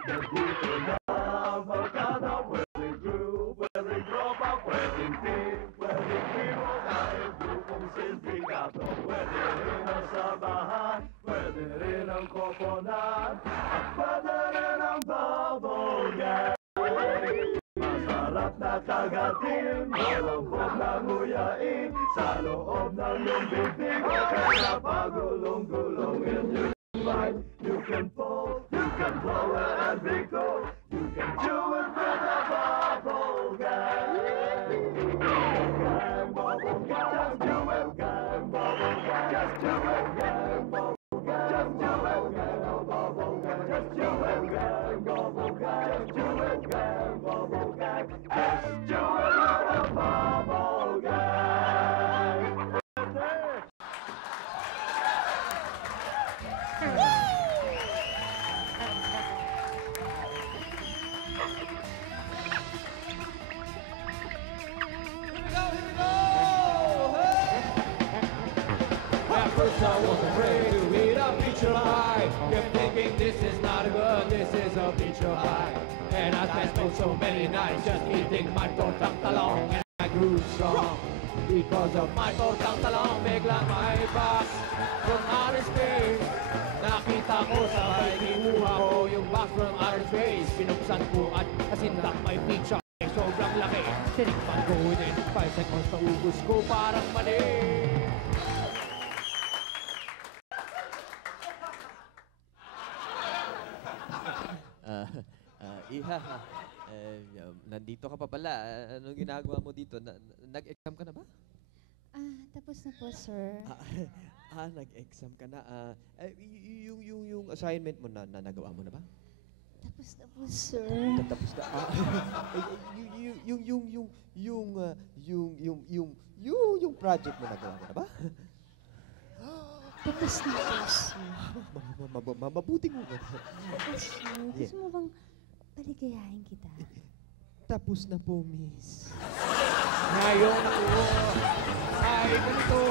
Nandito na ang barkada, pwedeng group, pwedeng tropa, pwedeng team, pwedeng primo, kahit grupong sindikato. Pwede rin ang samahan, pwede rin ang koponan, at pwede rin ang babogan. Masarap na kagatin, malambot na nguyain, sa loob ng iyong bibig, kaya pagulong-gulong in your mind. You can fall, you can blow it and be cool, you can do it with a bubble gang. Bubble gang, bubble gang, just do it, gang, bubble gang, just do it, gang, bubble gang, just do it, gang, bubble gang, just do it, gang, bubble gang, just do it, gang, bubble gang, just do it with a bubble gang. At first I was afraid to eat a feature pie. Kept thinking this is not good, this is a feature pie. And I spent so many nights just eating my tortang talong. And I grew strong because of my tortang talong. Biglang may box from outer space. Nakita ko sabay kinuha ko yung box from outer space. Pinuksan ko at asindak may feature. Sobrang laki. Tinikman ko within 5 seconds na ubus ko parang mali. Iha, nandito ka pa pala. Anong ginagawa mo dito? Nag-exam ka na ba? Tapos na po, sir. Nag-exam ka na. Yung assignment mo na nagawa mo na ba? Tapos na po, sir. Tapos na. Yung project mo nagawa mo na ba? Tapos na po, sir. Mabuting mo. Tapos, sir. Gusto mo bang paligayahin kita? Tapos na po, miss. Ngayon ako ay ganito.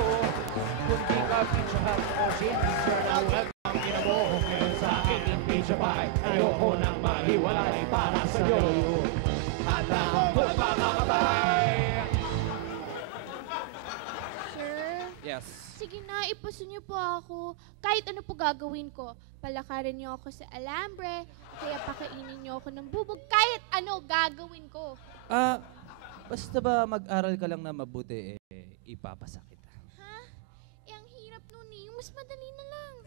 Kung di ka picturehan o sin-picture na welcome ginabuhok ngayon sa akin yung picture pie. Ayoko nang maghiwalay para sa'yo. Handa ko pa makabay. Sir? Yes. Sige na, ipaso niyo po ako. Kahit ano po gagawin ko. Palakarin niyo ako sa alambre, kaya pakainin niyo ako ng bubog. Kahit ano gagawin ko. Basta ba mag-aral ka lang na mabuti, ipapasa kita. Ha? Ang hirap nun eh. Yung mas madali na lang.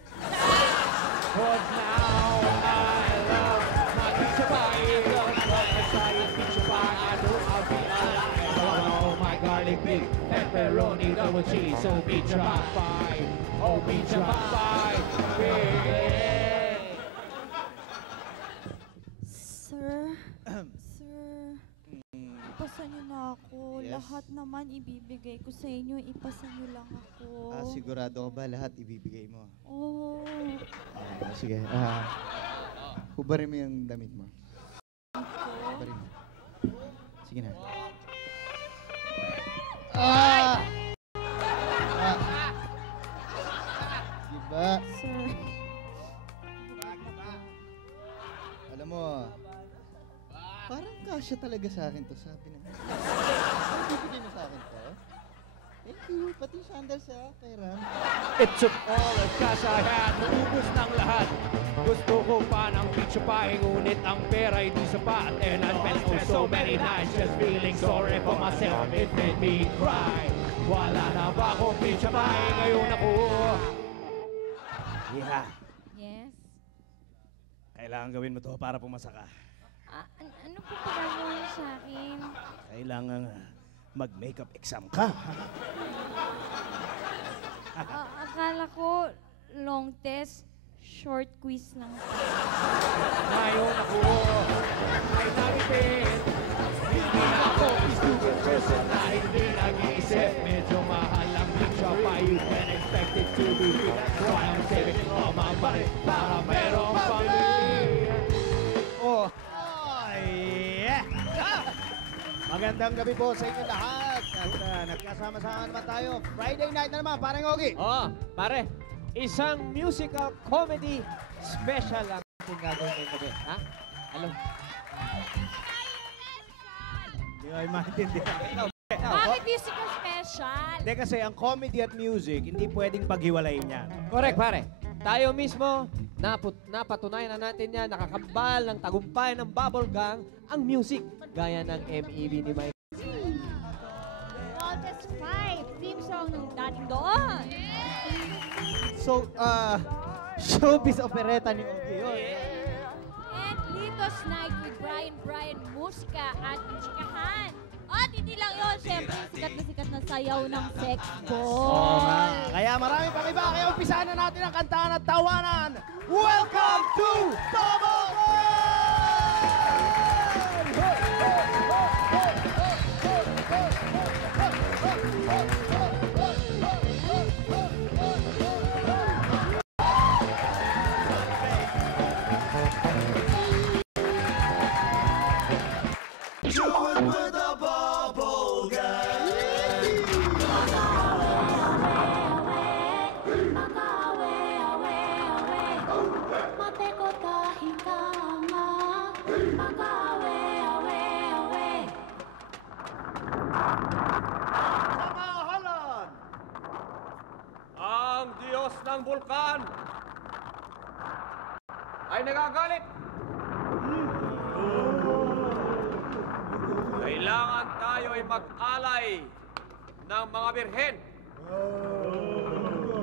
Cause now I love my picture pie. Love my excited picture pie. I know I'll be alive. Oh my garlic big pepperoni double cheese. So picture pie. Oh picture pie. Sir? Sir? Ipasa niyo na ako. Yes? Lahat naman ibibigay ko sa inyo. Ipasa niyo lang ako. Sigurado ka ba lahat ibibigay mo? Oo. Sige. Hubarin mo yung damit mo. Hubarin mo. Sige na. Diba? Sir. Alam mo, parang kasya talaga sa akin to, sabi na. Bibigay mo sa akin to? Thank you. Pati sandals kay Ram. It took all the cash I had. Naubos ng lahat. Gusto ko pa ng picture pie. Ngunit ang pera hindi sapat. And I spent so many nights just feeling sorry for myself. It made me cry. Wala na ba akong picture pie? Ngayon ako. Iha, Yes? kailangan gawin mo to para pumasa ka. Ano po gagawin sa akin? Kailangan mag-makeup exam ka. Akala ko long test, short quiz lang. Ngayon ako ay nalipin. Hindi na ako stupid person na hindi nag-iisip. Medyo mahal ang picture pie. You can expect it to be free. That's why I'm saving all my money para merong pamilya. Oh, yeah! Magandang gabi po sa inyo lahat. At nagkasama-sama naman tayo. Friday night na naman, parang Ogie. Pare, isang musical comedy special ang ating gagawin ngayong gabi. Ha? Alam. Hindi ko maintindihan. Bakit musical special? Hindi kasi ang comedy at music, hindi pwedeng paghiwalayin yan. Correct, pare. Tayo mismo, napatunayan na natin yan, nakakambal ng tagumpay ng Bubble Gang ang music, gaya ng MEV ni Mike. Waltz 5, theme song ng dating doon. So, showbiz opereta ni Ogie yun. And Litos Night with Brian Musika at Chikahan. At hindi lang yun, siyempre sikat na sayaw ng sex ball. Kaya marami pang iba, kaya umpisahan na natin ang kantahan at tawanan. Welcome to Bubble Ang Diyos ng Bulkan ay nagagalit. Kailangan tayo ay mag-alay ng mga birhen.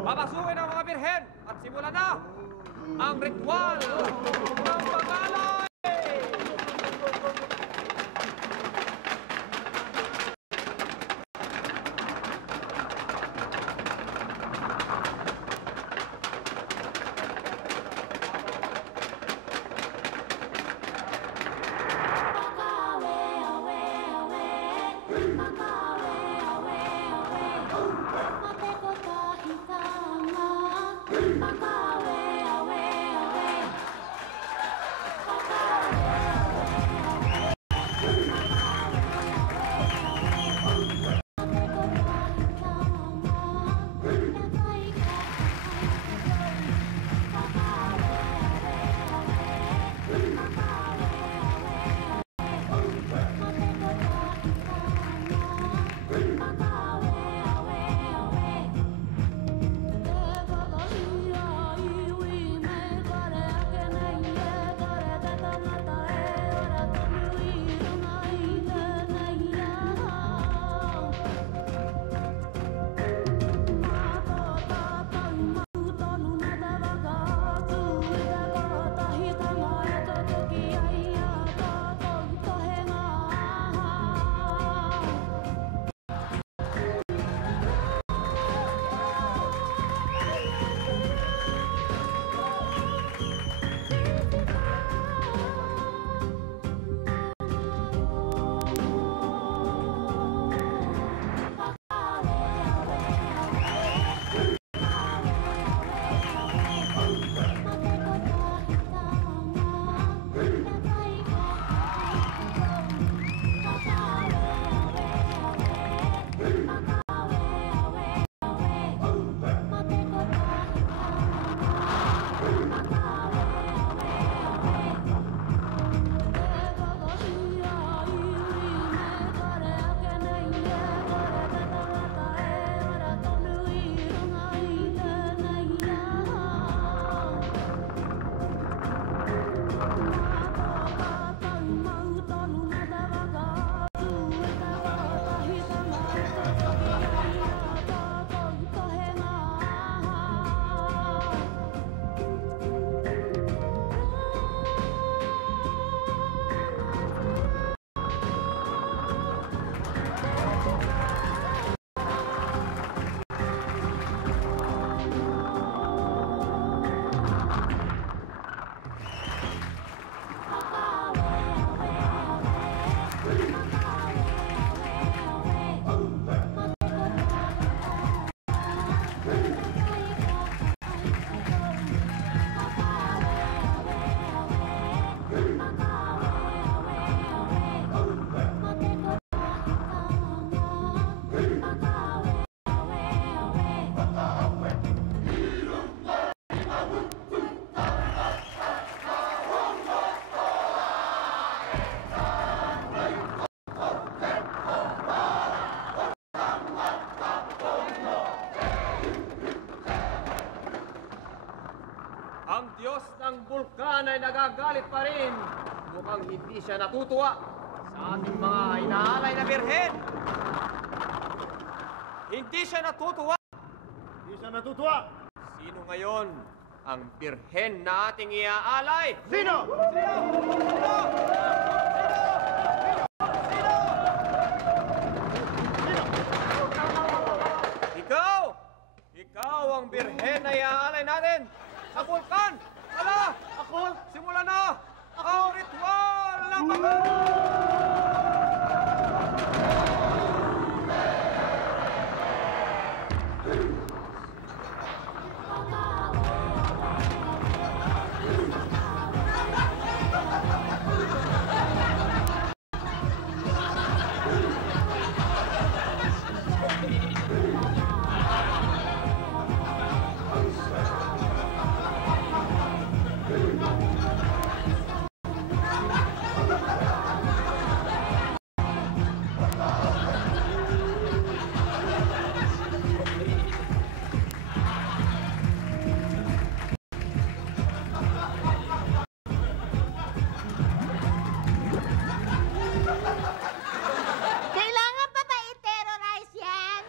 Papasukin ang mga birhen at simulan na ang ritual ng pag-alay! bulkan ay nagagalit pa rin. Mukhang hindi siya natutuwa sa ating mga inaalay na birhen. Hindi siya natutuwa. Hindi siya natutuwa. Sino ngayon ang birhen na ating iaalay? Sino? Ikaw! Ikaw ang birhen na iaalay natin sa bulkan! Ala! Ako! Simula na! Ang ritual ng Kailangan pa ba i-terrorize yan?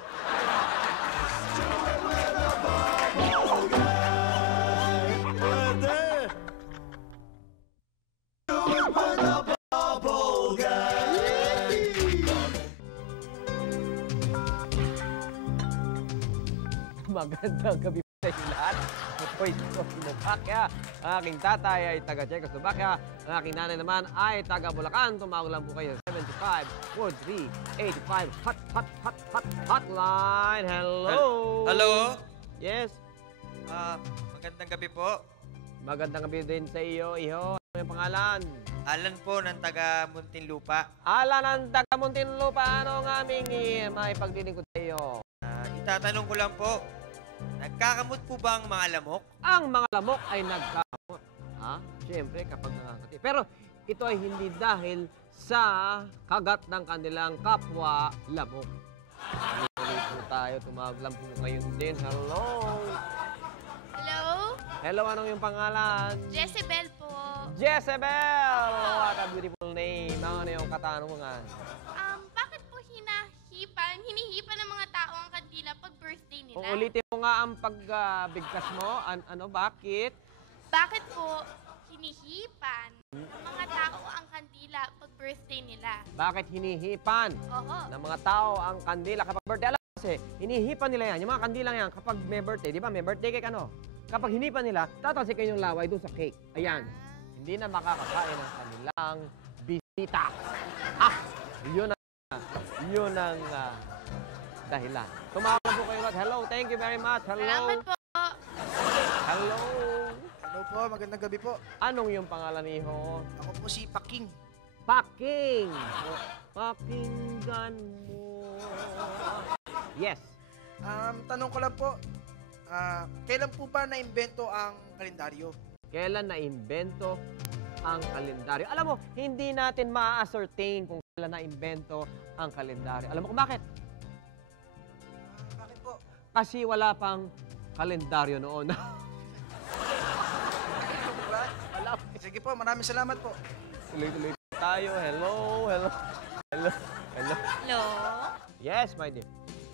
Magandang gabi po sa inyo lahat. Ako'y Slovakia. Ang aking tatay ay taga Czechoslovakia. Ang aking nanay naman ay taga Bulacan. Tumawag lang po kayo sa 75-43-85 hot hotline. Hello! Hello? Yes? Magandang gabi po. Magandang gabi din sa iyo, iho. Ano yung pangalan? Alan po ng taga Muntinlupa. Alan ng taga Muntinlupa. Ano ang aming may pagdilingkod sa iyo? Itatanong ko lang po, nagkakamot po ba ang mga lamok? Ang mga lamok ay nagkamot. Ha? Siyempre, kapag nangangati. Pero ito ay hindi dahil sa kagat ng kanilang kapwa lamok. Tuloy po tayo. Tumawag lang po ngayon din. Hello? Hello? Hello, anong yung pangalan? Jezebel po. Jezebel! What a beautiful name. Ano yung katanungan? Bakit po hinihipan ng mga tao ang kandila pag birthday nila? Uulitin mo nga ang pagbigkas mo. Bakit? Bakit po hinihipan ng mga tao ang kandila pag birthday nila? Bakit hinihipan Oo. ng mga tao ang kandila kapag birthday? Alam mo kasi, hinihipan nila yan. Yung mga kandilang yan, kapag may birthday, di ba? May birthday cake ano? Kapag hinipan nila, tatalsikin yung laway doon sa cake. Ayan. Hindi na makakakain ang kanilang bisita. Yun ang dahilan. Tumawag po kayo lahat. Hello, thank you very much. Hello. Salamat po. Hello. Hello po, magandang gabi po. Anong yung pangalan niyo? Ako po si Paking. Paking. Pakinggan mo. Yes. Tanong ko lang po, kailan po ba na-imbento ang kalendaryo? Kailan na-imbento ang kalendaryo? Alam mo, hindi natin ma-ascertain kung kailan na-imbento ang kalendaryo. Alam mo kung bakit? Bakit po? Kasi wala pang kalendaryo noon. Wala. Sige po, maraming salamat po. Tuloy-tuloy tayo. Hello. Hello? Yes, my dear.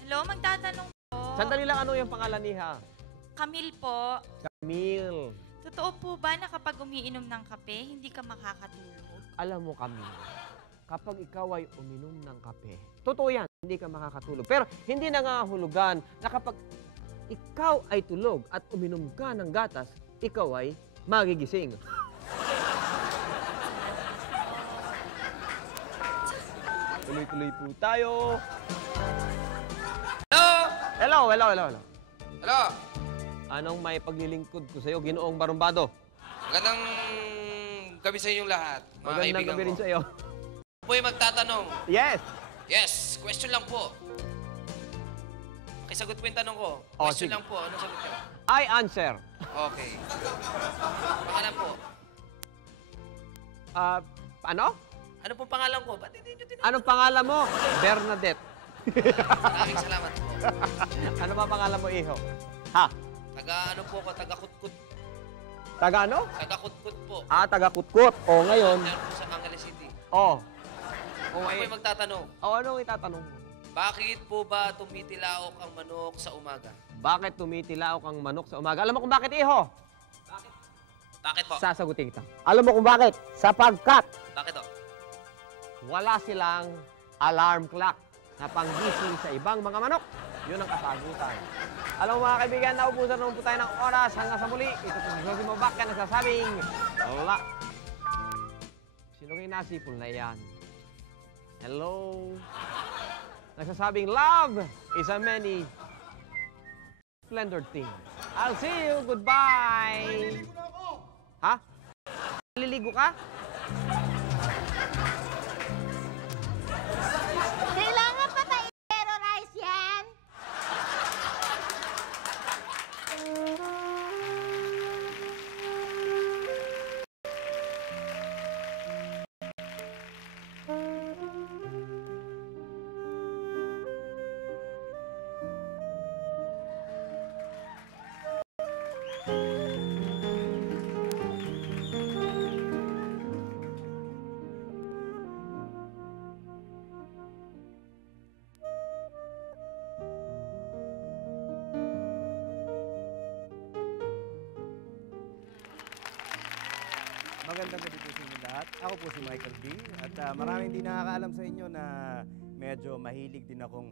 Hello, magtatanong po. Sandali lang, ano yung pangalan niya? Camille po. Camille. Totoo po ba na kapag umiinom ng kape, hindi ka makakatulog? Alam mo, Camille, kapag ikaw ay uminom ng kape, totoo yan, hindi ka makakatulog. Pero hindi nangahulugan na kapag ikaw ay tulog at uminom ka ng gatas, ikaw ay magigising. Tuloy-tuloy po tayo. Hello? Hello. Hello? Anong may paglilingkod ko sa'yo, Ginoong Barumbado? Magandang gabi sa inyong lahat, mga Magandang kaibigan gabi rin ko. sa'yo. Po ay magtatanong. Yes. Yes, question lang po. Sagot po yung tanong ko. Oh, Question sige. lang po. Anong sagot niyo? I answer. Okay. Pangalan po. Ano? Ano pong pangalan ko? Ba't hindi nyo tinanong? Anong pangalan mo? Bernadette. Maraming salamat po. Ano ba pangalan mo, iho? Ha? Taga ano po ako, taga kutkut. Taga ano? Taga-kutkut po. Taga-kutkut. O, ngayon. Meron po sa Angeles City. O. Ako ay magtatanong. Anong itatanong mo? Bakit po ba tumitilaok ang manok sa umaga? Bakit tumitilaok ang manok sa umaga? Alam mo kung bakit, iho? Bakit po? Sasagutin kita. Alam mo kung bakit? Sapagkat Bakit po? wala silang alarm clock na panggising sa ibang mga manok. Yun ang kasagutan. Alam mo mga kaibigan, naubusan naman po tayo ng oras. Hanggang sa muli, ito po si Josie Mabak na nagsasabing, wala. Sino kayo nasipol na yan? Hello? Nagsasabing, love is a many splendid thing. I'll see you. Goodbye. Ha? Liligo ka? Kailangan pa ba i-terrorize yan? Magandang gabi po sa inyo lahat. Ako po si Michael B. At maraming di nakakaalam sa inyo na medyo mahilig din akong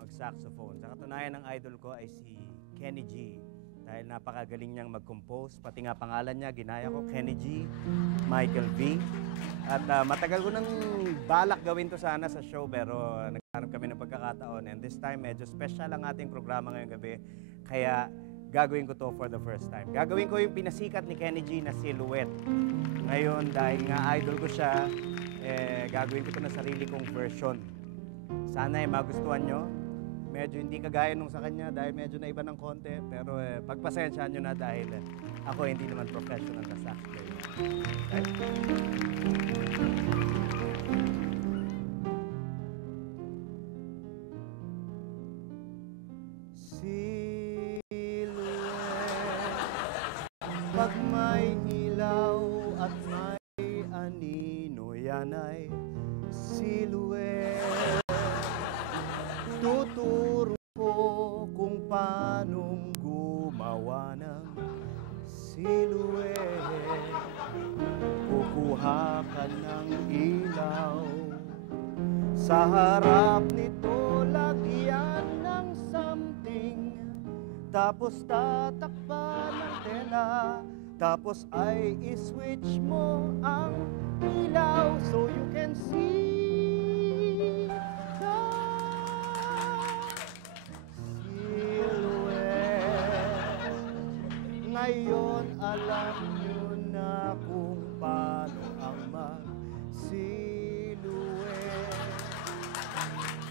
mag-saxophone. Sa katunayan, ng idol ko ay si Kenny G. Dahil napakagaling niyang mag-compose. Pati nga pangalan niya, ginaya ko, Kenny G. Michael B. At matagal ko nang balak gawin to sana sa show pero naghanap kami ng pagkakataon. And this time, medyo special ang ating programa ngayong gabi. Kaya gagawin ko to for the first time. Gagawin ko yung pinasikat ni Kenny G na Silhouette. Ngayon, dahil nga idol ko siya, gagawin ko to na sarili kong version. Sana magustuhan nyo. Medyo hindi kagaya nung sa kanya dahil medyo naiba ng konti. Pero pagpasensyaan nyo na dahil ako hindi naman professional na sax player. Pag may ilaw at may anino, yan ay silhouette. Tuturo ko kung paanong gumawa ng silhouette. Kukuha ka ng ilaw, sa harap nito lagyan ng something. Tapos tatakpan ng tela, tapos ay i-switch mo ang ilaw so you can see the silhouette. Ngayon alam nyo na kung paano ang mag-silhouette.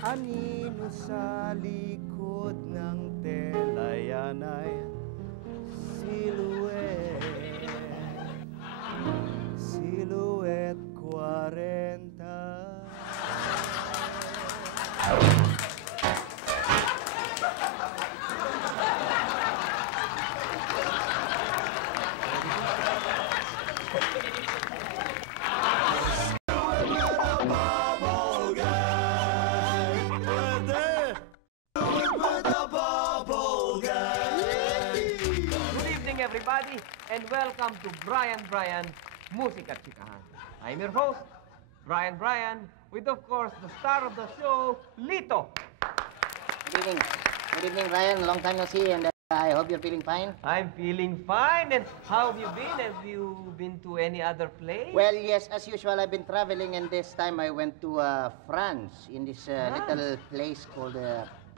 Anino sa likod ng tela, yan ay silhouette. Silhouette 40. Everybody, and welcome to Brian Musika Chikahan. I'm your host, Brian, with of course the star of the show, Lito. Good evening. Good evening, Brian. Long time no see, and I hope you're feeling fine. I'm feeling fine. And how have you been? Have you been to any other place? Well, yes, as usual, I've been traveling, and this time I went to France in this little place called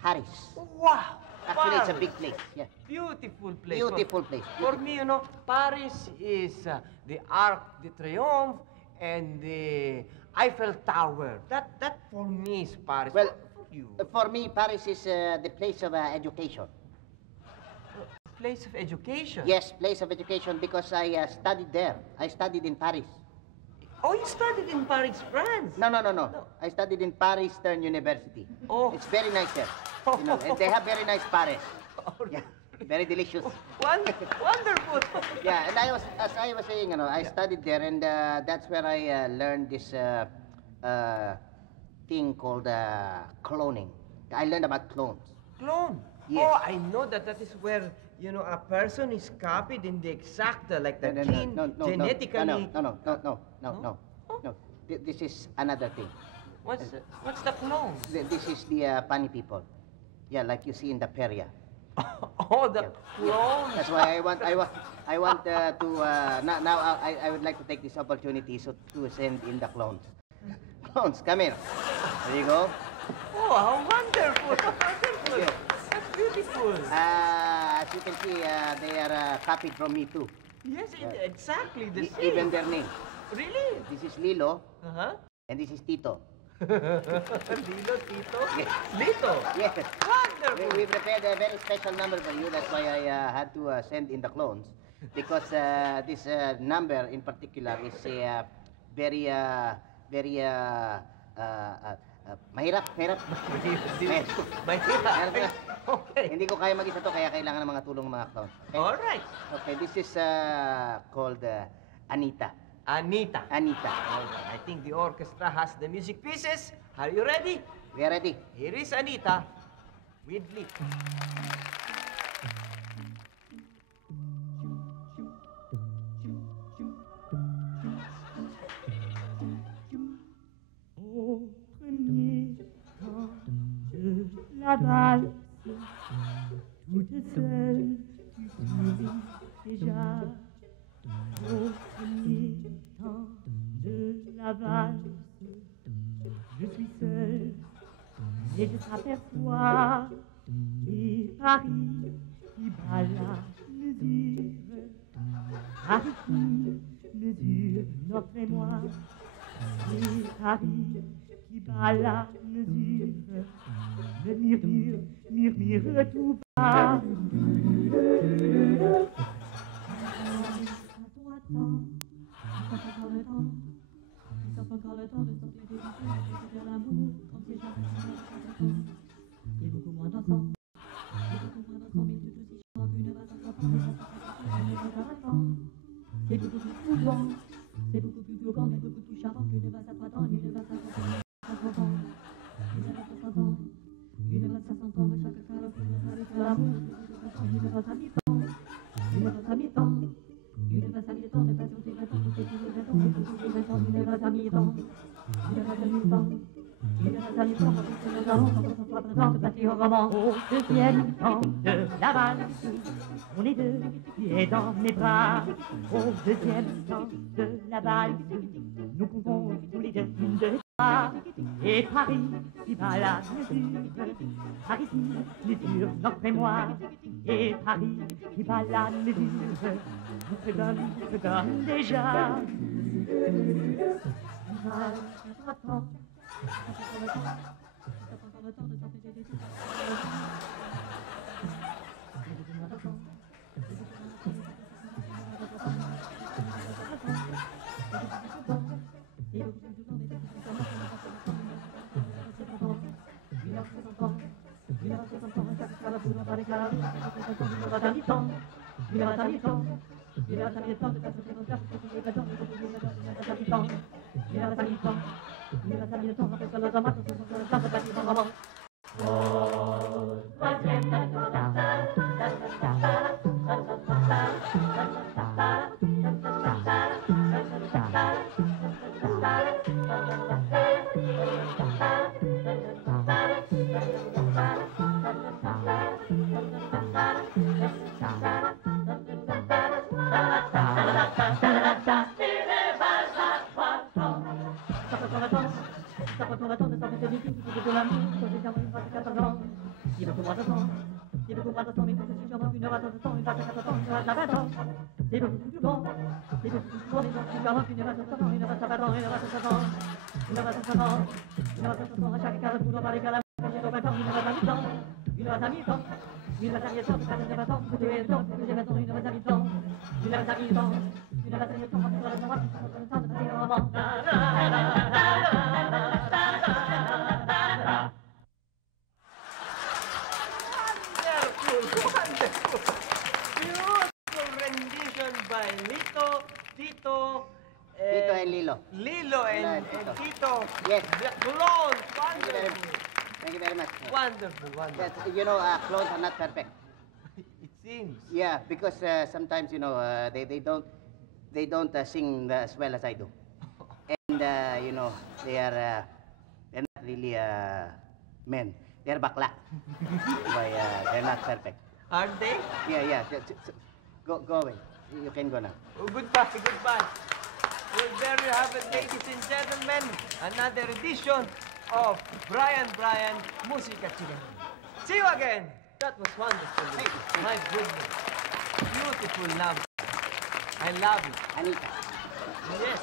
Paris. Wow! Actually, it's a big place. Yeah. Beautiful place. Beautiful place. For me, you know, Paris is the Arc de Triomphe and the Eiffel Tower. That for me is Paris. Well, for you. For me, Paris is the place of education. Place of education? Yes, place of education because I studied there. I studied in Paris. Oh, you studied in Paris, France? No. I studied in Paris Stern University. Oh. It's very nice there. You know, and they have very nice Paris. Oh, yeah. Very delicious. Wonderful. Yeah, and as I was saying, I studied there, and that's where I learned this thing called cloning. I learned about clones. Clone? Yes. Oh, I know that is where, a person is copied in the exact, like the gene, genetically... No. This is another thing. What's the clone? This is the funny people. Yeah, like you see in the Peria. Oh, the clones. That's why I want to now I would like to take this opportunity to send in the clones. Clones, come here. There you go. Oh, how wonderful! Wonderful. Yeah. That's beautiful. As you can see, they are copied from me too. Yes, exactly the same. Even their names. Really? This is Lilo. Uh-huh. And this is Tito. Lilo, Tito? Yes. Lito? Yes. Wonderful. We prepared a very special number for you. That's why I had to send in the clones. Because this number in particular is very mahirap. Mahirap. Okay. Hindi ko kaya mag-isa to, kaya kailangan ng mga tulong ng mga clowns. Okay? All right. Okay, this is called Anita. Anita. Anita. All right. I think the orchestra has the music pieces. Are you ready? We are ready. Here is Anita with Lee. La valse, toute seule, tu souris déjà au premier temps de la valse. Je suis seule et je t'aperçois et Paris qui bat la mesure. Paris qui mesure notre émoi et Paris qui bat la mesure. Le murmure tout bas. Encore le temps de sortir des vies, de faire l'amour, quand c'est jamais il y a beaucoup moins d'enfants, mais tout aussi charmant qu'une vache à c'est beaucoup plus souvent, c'est beaucoup plus globant, mais beaucoup plus charmant qu'une vache à 3 ans, une vache à 60 ans, une vache à 60 ans, une vache à 100 ans, et chaque fois avec l'amour, une vache à mi-temps, une vache à mi-temps. Une vache à mi-temps, de passion, c'est 20 ans, c'est tous les 20 ans, c'est tous les 20 ans, une vache à mi-temps, une vache à mi-temps, une vache à mi-temps, c'est nos amants, quand on soit présent, de passer au roman. Au deuxième temps de la valse, on est deux, tu es dans mes bras. Au deuxième temps de la valse, nous pouvons tous les deux, une, deux, trois. Et Paris, qui bat la mesure, Paris qui mesure notre émoi. Et Paris, qui bat la mesure, je te donne déjà. and Lilo. Lilo and Tito. Yes. The clones. Wonderful. Thank you very much. Wonderful, wonderful. You know, clones are not perfect. It seems. Yeah, because sometimes, you know, they don't sing as well as I do. And, you know, they're not really men. They're bakla. Why, they're not perfect. Aren't they? Yeah. Go away. You can go now. Oh, goodbye, goodbye. Well, there you have it, ladies and gentlemen. Another edition of Brian Musica Chile. See you again. That was wonderful. My goodness. Beautiful love. I love it. Anita. Yes.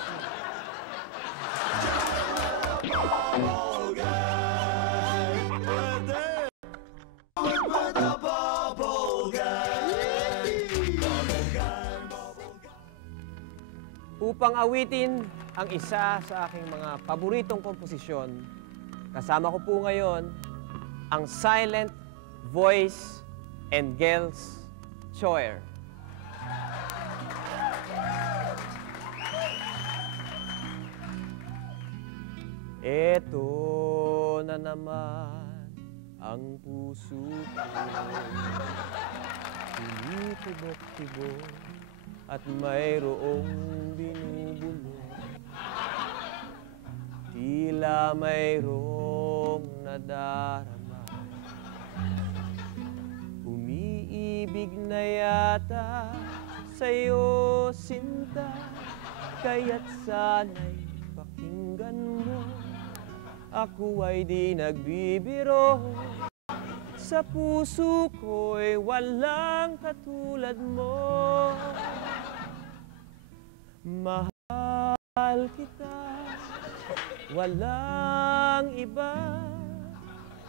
Upang awitin ang isa sa aking mga paboritong komposisyon, kasama ko po ngayon ang Silent Voice and Girls Choir. Eto na naman ang puso ko, tinitibok-tibok at mayroong binubulong. Tila mayroong nadarama, umiibig na yata sa'yo, sinta, kaya't sana'y pakinggan mo. Ako ay di nagbibiro, sa puso ko'y walang katulad mo. Mahal kita, walang iba,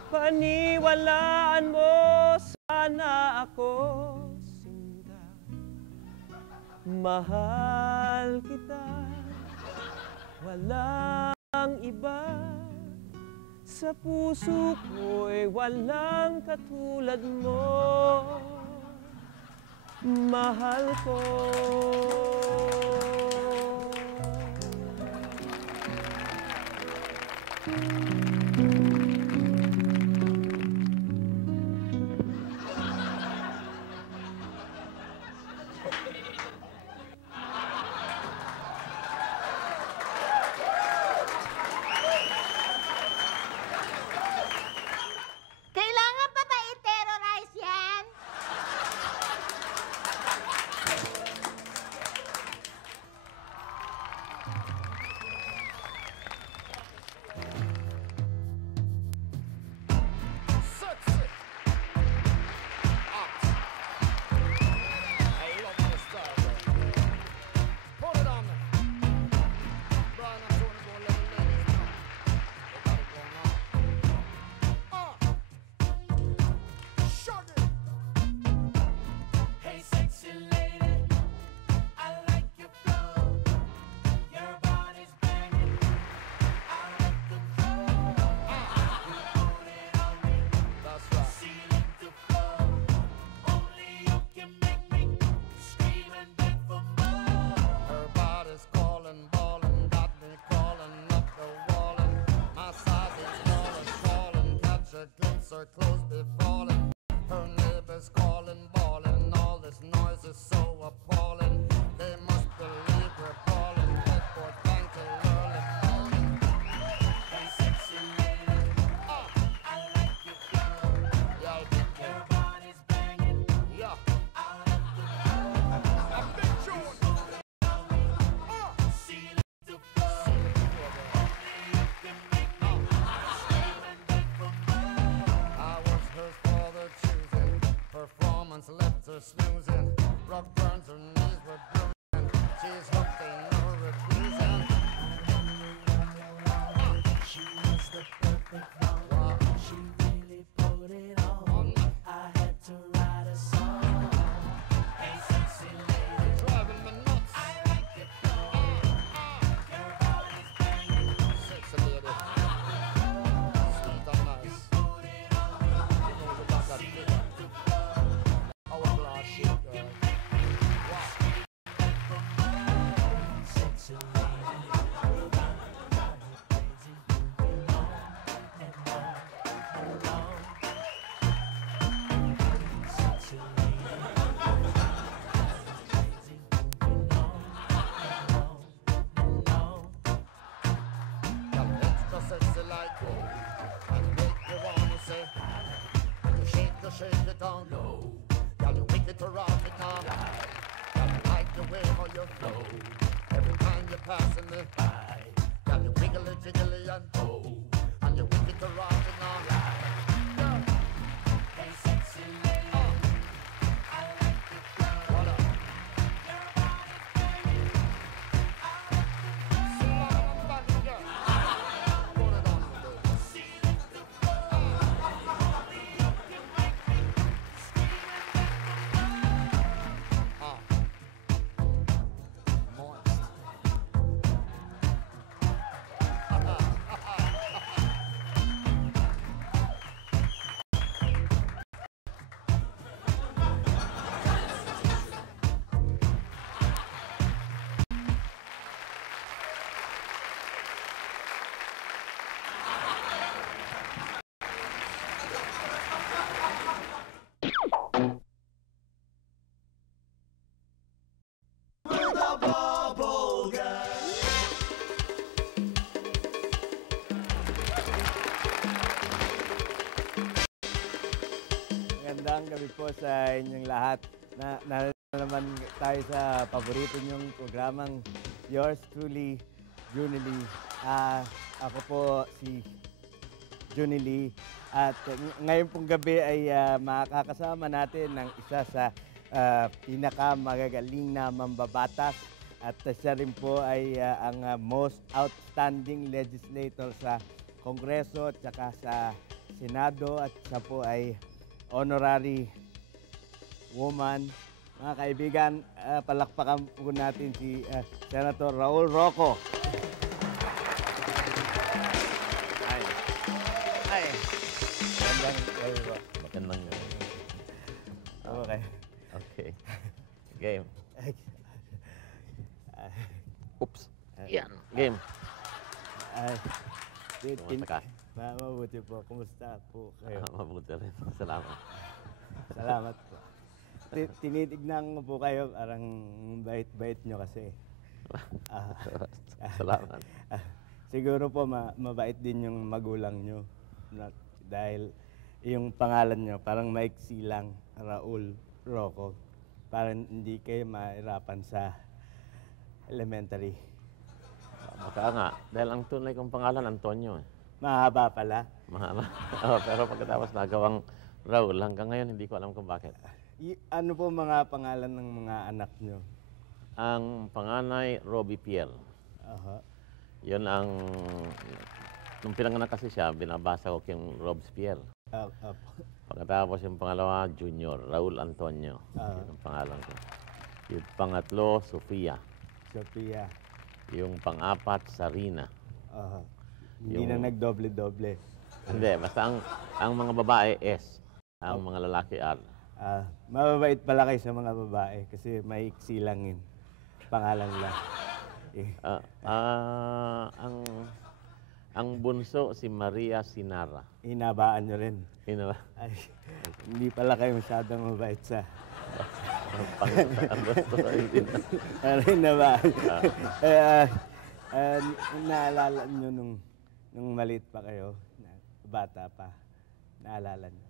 paniwalaan mo sana ako, sinta. Mahal kita, walang iba, sa puso ko'y walang katulad mo. Mahal ko. Kailangan pa ba i-terrorize yan? Hey, sexy lady, I like your flow. Your body's banging out of control. You put it on me, that's right. Ceiling to floor. Only you can make me scream and beg for more. Her body's calling, ballin', got me crawling up the wall. My size is small and swollen, catch a glimpse, her clothes be falling. Her neighbors calling, bawling, all this noise is so appalling. They must believe we're brawling, headboard bang till early morning. Hey, sexy lady, I like your flow. Your body's banging Yeah. out of control. I'm Big George. Ceiling to floor. Only you can make me scream and beg for more. I was hers for the choosing, her for sexy like gold. And make you wanna say, you shake it down low. Girl, you wicked to rock it now. Girl, you like the way how you flow. Every time you're passing me by. Girl, you wiggly jiggly and oh. And you wicked to rock it now. Girl, hey sexy lady, I like it, girl. What up? Your body's burning. I like it, girl. Magandang gabi po sa inyong lahat. Narito naman tayo sa paborito niyong programang Yours Truly, Junie Lee. Ako po si Junie Lee. At ngayon pong gabi ay makakasama natin ng isa sa pinakamagagaling na mambabatas. At siya rin po ay ang most outstanding legislator sa Kongreso at saka sa Senado. At siya po ay honorary woman. Mga kaibigan, palakpakan po natin si Senator Raul Roco. Ay. Magandang gabi. Okay. Okay. Game. Oops. Yan. Game. Kumusta ka? Mabuti po. Kumusta po kayo? Mabuti rin. Salamat. Salamat po. Tinitignan ko po kayo, parang bait-bait nyo kasi. Salamat. Siguro po mabait din yung magulang nyo. Dahil yung pangalan nyo, parang maiksi lang, Raul Roco. Parang hindi kayo mahirapan sa elementary. Baka nga. Dahil ang tunay kong pangalan, Antonio. Mahaba pala. Mahaba. Pero pagkatapos nagawang Raul, hanggang ngayon hindi ko alam kung bakit. Ano po mga pangalan ng mga anak nyo? Ang panganay, Robbie Pierre. Yun ang... Nung pinanganak kasi siya, binabasa ko yung Robespierre. Pagkatapos yung pangalawa, Junior, Raul Antonio. Yun ang pangalan ko. Yung pangatlo, Sofia. Sofia. Yung pang-apat, Sarina. Hindi na nagdoble-doble. Hindi, basta ang mga babae, S. Ang mga lalaki, R. Mababait pala kayo sa mga babae kasi maiksi lang yun. Pangalan lang. Ang bunso, si Maria Sinara. Hinabaan nyo rin. Ay, hindi pala kayo masyadong mabait sa... Hinabaan. Naalala nyo nung maliit pa kayo, bata pa, naalala nyo?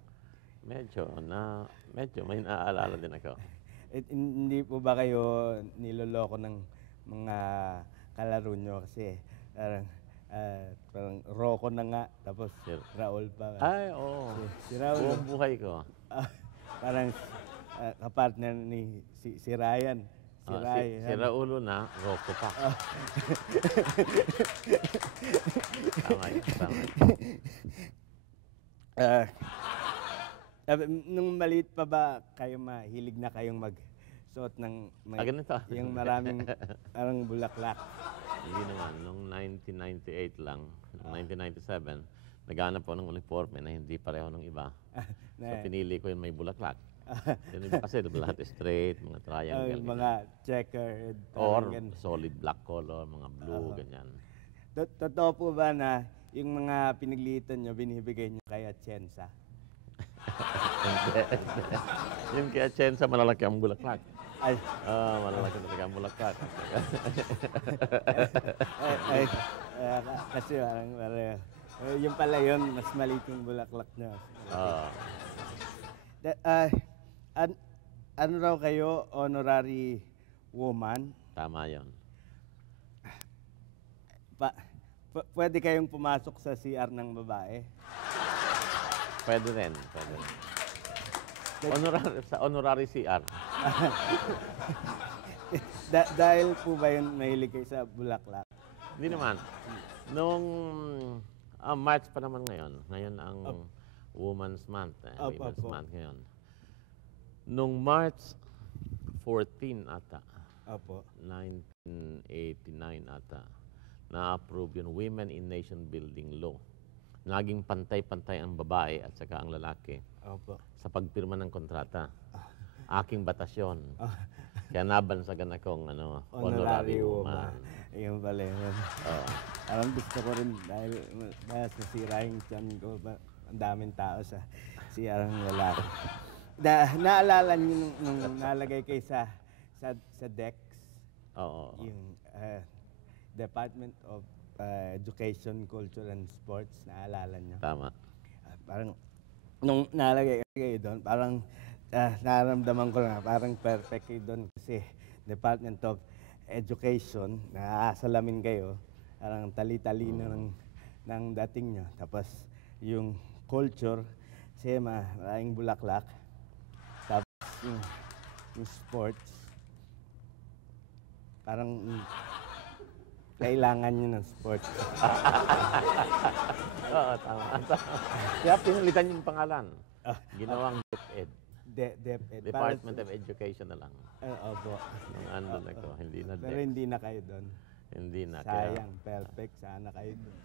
Medyo may naaalala din ako. Hindi po ba kayo niloloko ng mga kalaro nyo kasi parang Rocco na nga, tapos Raul pa. Ay, oo. Si Raul. Buong buhay ko. Parang kapartner ni si Ryan. Si Raulo na, Rocco pa. Tama yun, tama. Nung maliit pa ba kayo mahilig na kayong magsuot ng ganito. Yung maraming parang bulaklak? Hindi naman. Noong 1998 lang, noong 1997, naghanap po ng uniforme na hindi pareho ng iba. So pinili ko yung may bulaklak. Yung iba kasi lahat straight, mga triangle. Mga checkered. Or solid black color, mga blue, ganyan. Totoo po ba na yung mga pinaglitan nyo, binibigay nyo kay Atienza? Yung kay Atienza, malalaki ang bulaklak. Ay. Malalaki talaga ang bulaklak. Kasi parang Yung pala yun, mas maliit yung bulaklak niya. Oo. Ano raw kayo, honorary woman? Tama yun. Pwede kayong pumasok sa CR ng babae? Pwede rin. Pwede rin. Sa honorary CR. Dahil po ba yun mahilig kayo sa bulaklak? Hindi naman. Noong March pa naman ngayon. Ngayon ang Women's Month. Women's Month ngayon. Noong March 14 ata. 1989 ata. Na-approve yung Women in Nation Building Law. Naging pantay-pantay ang babae at saka ang lalaki sa pagpirma ng kontrata. Aking batasyon. Kaya nabansagan akong honorary woman. Yung pala yun. Parang gusto ko rin dahil nasisira yung tiyan ko. Ang daming tao sa CR ng lalaki. Naalala niyo nung nalagay kayo sa DEX? Oo. Yung Department of Education, Culture and Sports. Naalala niyo? Tama. Parang nung nalagay kayo doon, parang naramdaman ko na parang perfect kayo doon kasi Department of Education, naasalamin kayo, parang tali-talino ng dating nyo. Tapos yung culture, kasi maraming bulaklak. Tapos yung sports, parang kailangan nyo ng sports. Oo, tama. Kaya pinalitan yung pangalan. Ginawang DepEd. DepEd. Department of Education na lang. Opo. Nung andun ako, hindi na Pero hindi na kayo doon. Hindi na. Sayang, perfect. Sana kayo doon.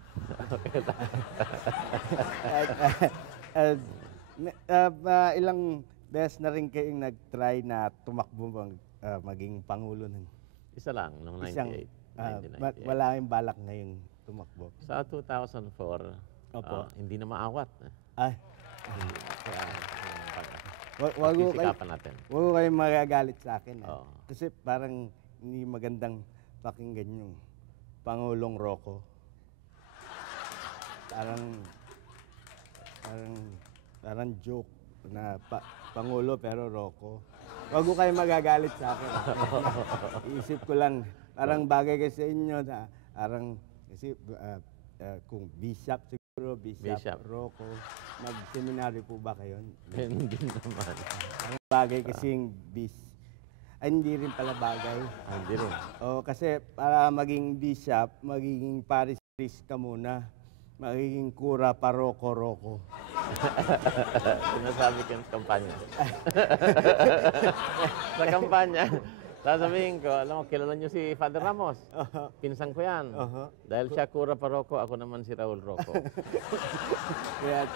Ilang beses na rin kayong nag-try na tumakbo maging Pangulo ng... Isa lang, noong 1998. Wala kayong balak ngayong tumakbo? Sa 2004, hindi na maawat. Ay. Wag ko kayong magagalit sa akin. Kasi parang hindi magandang pakinggan yung Pangulong Rocco. Parang joke na Pangulo pero Rocco. Wag ko kayong magagalit sa akin. Iisip ko lang, parang bagay kasi sa inyo na parang kasi kung Bishop siguro, Bishop Rocco. Nag-seminary po ba kayo? Hindi naman. Ang bagay kasing hindi rin pala bagay. Hindi rin. Kasi para maging bishop, magiging paris ka muna. Magiging kura pa Rocco. Sinasabi ko sa kampanya. Sa kampanya, sasabihin ko, alam mo, kilala niyo si Father Ramos. Pinsan ko yan. Dahil siya kura pa Rocco, ako naman si Raul Rocco. Kaya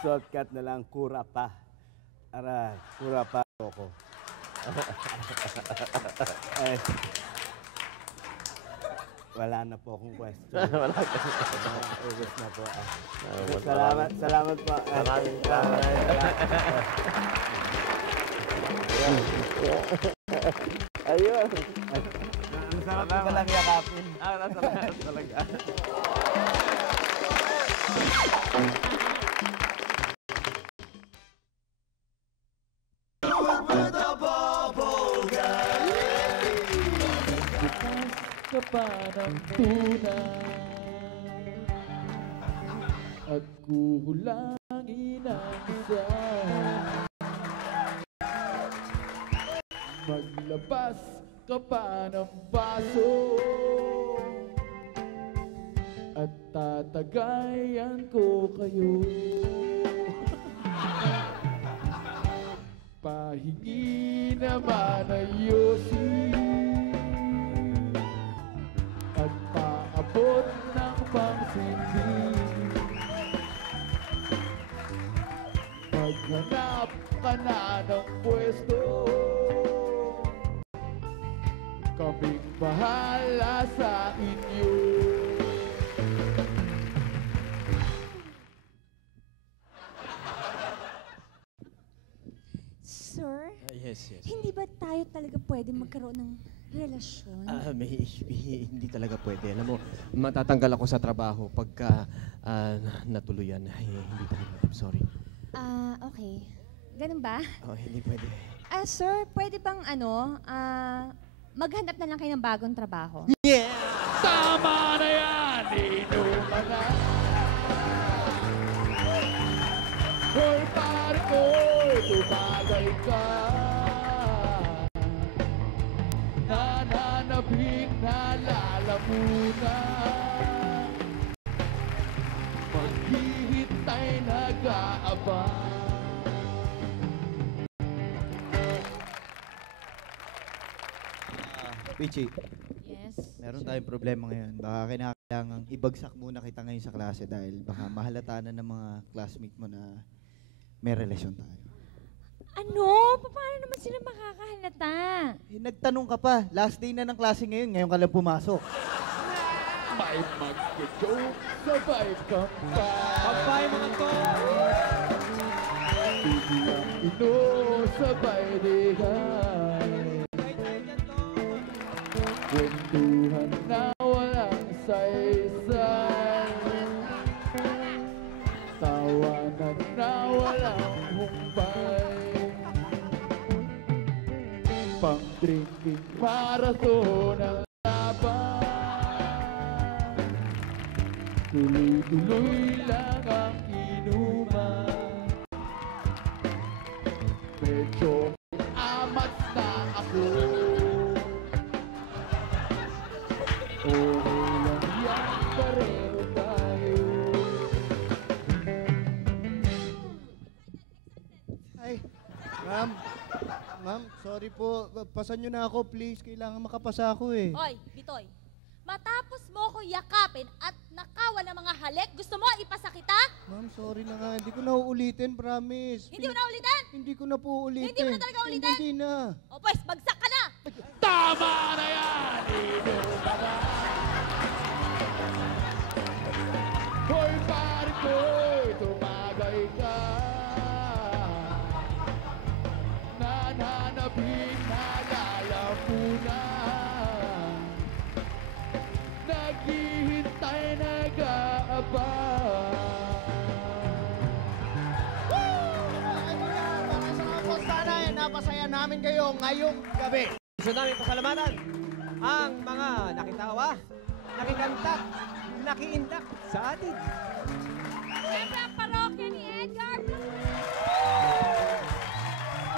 shortcut na lang, kura pa. Kura pa Rocco. Wala na po akong question. Wala ka. Ubus na po. Salamat po. Maraming salamat. Ayun. Masarap ko talang yakapin. Masarap talaga. Ka pa ng tunay at kukulangin ang isa. Maglabas ka pa ng baso at tatagayan ko kayo. Pahingi naman ay yosi at paabot ng pangsindi. Maghanap ka na ng pwesto, kaming bahala sa inyo. Sir? Yes. Hindi ba tayo tayo talaga pwede magkaroon ng relasyon? Hindi talaga pwede. Alam mo, matatanggal ako sa trabaho pagka natuluyan. Ay, hindi talaga. I'm sorry. Okay. Ganun ba? Oh, hindi pwede. Sir, pwede bang maghanap na lang kayo ng bagong trabaho? Yeah! Tama na yan! Inuman na! Hoy, pare ko, tumagay ka. Nananabing nalalamunan. Maghihintay nag-aabang. Pichi. Yes. Meron tayong problema ngayon. Baka kailangang ibagsak muna kita ngayon sa klase dahil baka mahalata na ng mga classmate mo na may relasyon tayo. Ano? Paano naman sila makakahalata? Nagtanong ka pa. Last day na ng klase ngayon ka lang pumasok. May mag-joke, sabay ka pa. Pagpay mga to! Biglang ino, sabay digay. Kwentuhan na walang saysay. Tawanan na walang humpay. Pang-drinking marathon ang laban. Tuloy-tuloy lang ang inuman. Medyo amat na ako. Okay lang yan, pareho tayo. Ay, ma'am, sorry po. Pasan nyo na ako, please. Kailangan makapasa ako eh. Hoy, Bitoy. Matapos mo ko yakapin at nakawan ng mga halik, gusto mo ipasa kita? Ma'am, sorry na nga. Hindi ko na uulitin, promise. Hindi mo na ulitin? Hindi ko na po ulitin. Hindi mo na talaga ulitin? Hindi na. O pues, bagsak ka na! Tama na yan! Inuman na! Hoy, pare ko, tumagay ka. Nananabing nalalamunan. Naghihintay, nag-aabang. Sana ay napasaya namin kayo ngayong gabi. Gusto namin pasalamatan ang mga nakitawa, nakikanta, nakiindak sa atin. Siyempre ang parokya ni Edgar.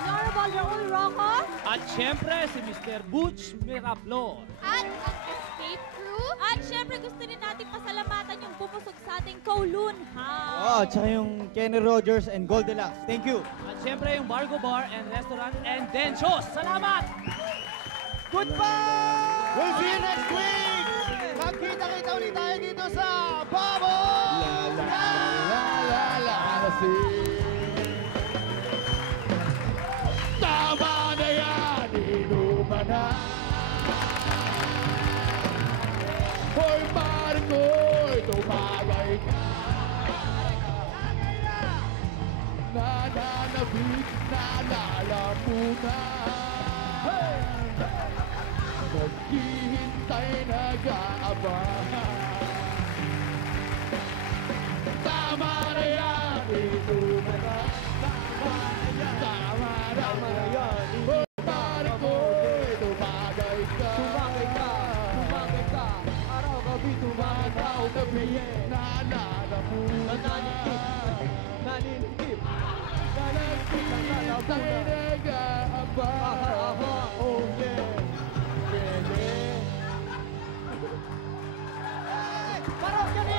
Honorable Raul Rojo. At siyempre, si Mr. Butch Miraplor. At ang escape crew. At siyempre gusto rin natin pasalamatan yung bumusog sa ating Kowloon House. Oh, tsaka yung Kenny Rogers and Goldilocks. Thank you. At siyempre, yung Bargo Bar and Restaurant and Denchos. Salamat! Goodbye! We'll see you next week! Magkita-kita ulit tayo dito sa Babo! Tama na yan, inuman na. Hoy, pare ko, tumagay ka. Nananabik, nalalamunan. Naghihintay, nag-aabang. Tama na yan, inuman na. Tama na yan. Hoy, pare ko, tumagay ka. Tumagay ka, tumagay ka. Araw-gabi tumanaw, gabi, nalalamunan. Naninitip, naghihintay, nag-aabang. Oh yeah, pwede. Parokya ni